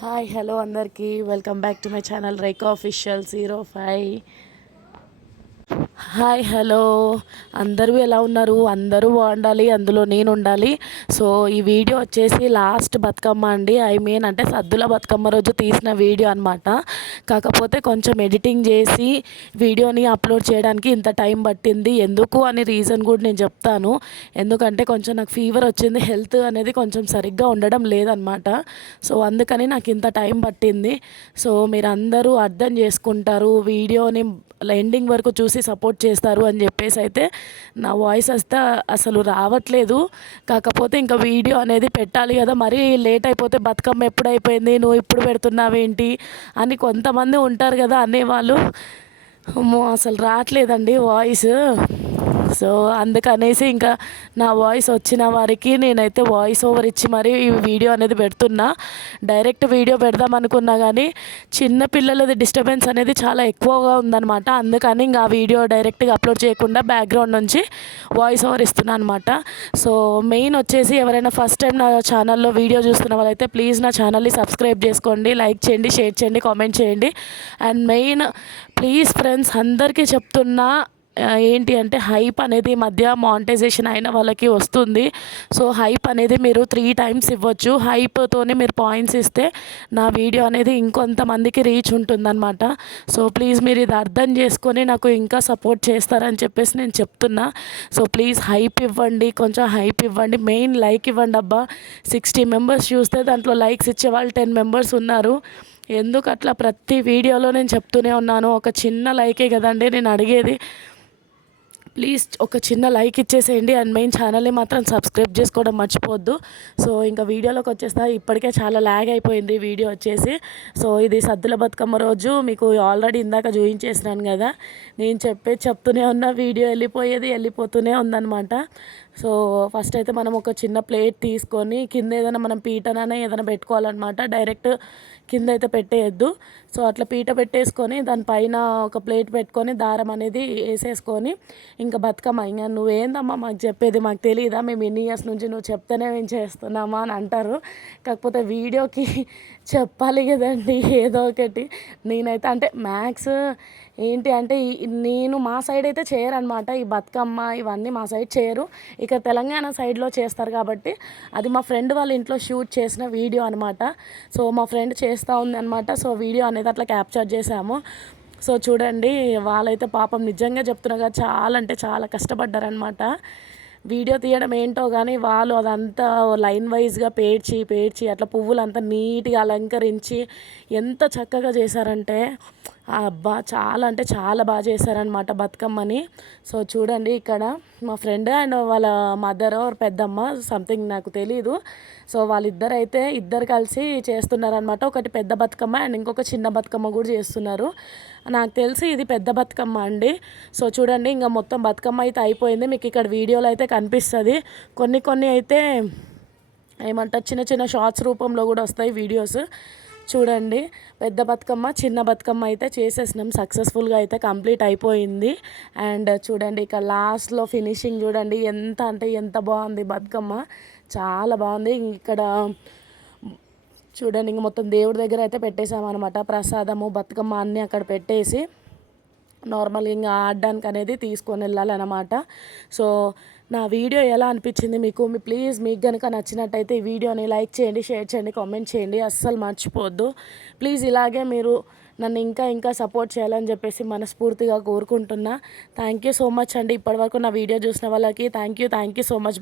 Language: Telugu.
హాయ్ హలో అందరికీ welcome back to my channel Raika official 05. Hi hello అందరూ ఎలా ఉన్నారు? అందరూ బాగుండాలి, అందులో నేను ఉండాలి. సో ఈ వీడియో వచ్చేసి లాస్ట్ బతుకమ్మ అండి. అంటే సద్దుల బతుకమ్మ రోజు తీసిన వీడియో అనమాట. కాకపోతే కొంచెం ఎడిటింగ్ చేసి వీడియోని అప్లోడ్ చేయడానికి ఇంత టైం పట్టింది. ఎందుకు అని రీజన్ కూడా నేను చెప్తాను. ఎందుకంటే కొంచెం నాకు ఫీవర్ వచ్చింది, హెల్త్ అనేది కొంచెం సరిగ్గా ఉండడం లేదనమాట. సో అందుకని నాకు ఇంత టైం పట్టింది. సో మీరు అందరూ అర్థం చేసుకుంటారు, వీడియోని ఎండింగ్ వరకు చూసి సపోర్ట్ చేస్తారు అని చెప్పేసి అయితే నా వాయిస్ వస్తే అసలు రావట్లేదు. కాకపోతే ఇంకా వీడియో అనేది పెట్టాలి కదా, మరీ లేట్ అయిపోతే బతుకమ్మ ఎప్పుడైపోయింది, నువ్వు ఇప్పుడు పెడుతున్నావేంటి అని కొంతమంది ఉంటారు కదా అనేవాళ్ళు. అసలు రావట్లేదండి వాయిస్. సో అందుకనేసి ఇంకా నా వాయిస్ వచ్చిన వారికి నేనైతే వాయిస్ ఓవర్ ఇచ్చి మరీ ఈ వీడియో అనేది పెడుతున్నా. డైరెక్ట్ వీడియో పెడదాం అనుకున్నా కానీ చిన్న పిల్లలది డిస్టర్బెన్స్ అనేది చాలా ఎక్కువగా ఉందన్నమాట. అందుకని ఇంకా ఆ వీడియో డైరెక్ట్గా అప్లోడ్ చేయకుండా బ్యాక్గ్రౌండ్ నుంచి వాయిస్ ఓవర్ ఇస్తున్నాను అనమాట. సో మెయిన్ వచ్చేసి ఎవరైనా ఫస్ట్ టైం నా ఛానల్లో వీడియో చూస్తున్న వాళ్ళైతే ప్లీజ్ నా ఛానల్ని సబ్స్క్రైబ్ చేసుకోండి, లైక్ చేయండి, షేర్ చేయండి, కామెంట్ చేయండి. అండ్ మెయిన్ ప్లీజ్ ఫ్రెండ్స్ అందరికీ చెప్తున్నా, ఏంటి అంటే హైప్ అనేది ఈ మధ్య మానిటైజేషన్ అయిన వాళ్ళకి వస్తుంది. సో హైప్ అనేది మీరు 3 times ఇవ్వచ్చు. హైప్తోనే మీరు పాయింట్స్ ఇస్తే నా వీడియో అనేది ఇంకొంతమందికి రీచ్ ఉంటుందన్నమాట. సో ప్లీజ్ మీరు ఇది అర్థం చేసుకొని నాకు ఇంకా సపోర్ట్ చేస్తారని చెప్పేసి నేను చెప్తున్నా. సో ప్లీజ్ హైప్ ఇవ్వండి, కొంచెం హైప్ ఇవ్వండి, మెయిన్ లైక్ ఇవ్వండి. అబ్బా 60 members చూస్తే దాంట్లో లైక్స్ ఇచ్చే వాళ్ళు 10 members ఉన్నారు. ఎందుకు అట్లా ప్రతి వీడియోలో నేను చెప్తూనే ఉన్నాను, ఒక చిన్న లైకే కదండి నేను అడిగేది. ప్లీజ్ ఒక చిన్న లైక్ ఇచ్చేసేయండి. అండ్ మెయిన్ ఛానల్ని మాత్రం సబ్స్క్రైబ్ చేసుకోవడం మర్చిపోవద్దు. సో ఇంకా వీడియోలోకి వచ్చేస్తా. ఇప్పటికే చాలా ల్యాగ్ అయిపోయింది వీడియో వచ్చేసి. సో ఇది సద్దుల బతుకమ్మ రోజు మీకు ఆల్రెడీ ఇందాక చూపించేసినాను కదా. నేను చెప్తూనే ఉన్న వీడియో వెళ్ళిపోతూనే ఉందన్నమాట. సో ఫస్ట్ అయితే మనం ఒక చిన్న ప్లేట్ తీసుకొని కింద ఏదైనా మనం పీటననే ఏదైనా పెట్టుకోవాలన్నమాట. డైరెక్ట్ కింద అయితే పెట్టేయద్దు. సో అట్లా పీట పెట్టేసుకొని దానిపైన ఒక ప్లేట్ పెట్టుకొని దారం అనేది వేసేసుకొని ఇంకా బతుకమ్మ, ఇంకా నువ్వేందమ్మా మాకు చెప్పేది, మాకు తెలియదా, మేము ఇన్ని ఇయర్స్ నుంచి నువ్వు చెప్తేనే మేము చేస్తున్నామా అని అంటారు. కాకపోతే వీడియోకి చెప్పాలి కదండి ఏదో ఒకటి. నేనైతే అంటే మ్యాథ్స్ ఏంటి అంటే నేను మా సైడ్ అయితే చేయరనమాట. ఈ బతుకమ్మ ఇవన్నీ మా సైడ్ చేయరు. ఇక తెలంగాణ సైడ్లో చేస్తారు కాబట్టి అది మా ఫ్రెండ్ వాళ్ళ ఇంట్లో షూట్ చేసిన వీడియో అనమాట. సో మా ఫ్రెండ్ చేస్తూ ఉంది అనమాట. సో వీడియో అనేది అట్లా క్యాప్చర్ చేసాము. సో చూడండి, వాళ్ళైతే పాపం నిజంగా చెప్తున్నా కదా, చాలా అంటే చాలా కష్టపడ్డారనమాట. వీడియో తీయడం ఏంటో కానీ వాళ్ళు అదంతా లైన్ వైజ్గా పేర్చి అట్లా పువ్వులంతా నీట్గా అలంకరించి ఎంత చక్కగా చేశారంటే అబ్బా చాలా అంటే చాలా బాగా చేశారనమాట బతుకమ్మని. సో చూడండి, ఇక్కడ మా ఫ్రెండ్ అండ్ వాళ్ళ మదర్ పెద్దమ్మ సంథింగ్ నాకు తెలీదు. సో వాళ్ళిద్దరైతే ఇద్దరు కలిసి చేస్తున్నారనమాట. ఒకటి పెద్ద బతుకమ్మ అండ్ ఇంకొక చిన్న బతుకమ్మ కూడా చేస్తున్నారు. నాకు తెలిసి ఇది పెద్ద బతుకమ్మ అండి. సో చూడండి, ఇంకా మొత్తం బతుకమ్మ అయితే అయిపోయింది. మీకు ఇక్కడ వీడియోలో అయితే కనిపిస్తుంది. కొన్ని అయితే ఏమంటారు, చిన్న చిన్న షార్ట్స్ రూపంలో కూడా వస్తాయి వీడియోస్. చూడండి, పెద్ద బతుకమ్మ చిన్న బతుకమ్మ అయితే చేసేసినాం, సక్సెస్ఫుల్గా అయితే కంప్లీట్ అయిపోయింది. అండ్ చూడండి, ఇక్కడ లాస్ట్లో ఫినిషింగ్ చూడండి ఎంత అంటే ఎంత బాగుంది బతుకమ్మ, చాలా బాగుంది. ఇక్కడ చూడండి, ఇంక మొత్తం దేవుడి దగ్గర అయితే పెట్టేసామన్నమాట. ప్రసాదము బతుకమ్మ అన్నీ అక్కడ పెట్టేసి నార్మల్గా ఇంకా ఆడడానికి అనేది తీసుకొని వెళ్ళాలన్నమాట. సో నా వీడియో ఎలా అనిపించింది మీకు? ప్లీజ్ మీకు కనుక నచ్చినట్టయితే ఈ వీడియోని లైక్ చేయండి, షేర్ చేయండి, కామెంట్ చేయండి, అస్సలు మర్చిపోవద్దు. ప్లీజ్ ఇలాగే మీరు నన్ను ఇంకా సపోర్ట్ చేయాలని చెప్పేసి మనస్ఫూర్తిగా కోరుకుంటున్నా. థ్యాంక్ యూ సో మచ్ అండి. ఇప్పటివరకు నా వీడియో చూసిన వాళ్ళకి థ్యాంక్ యూ సో మచ్.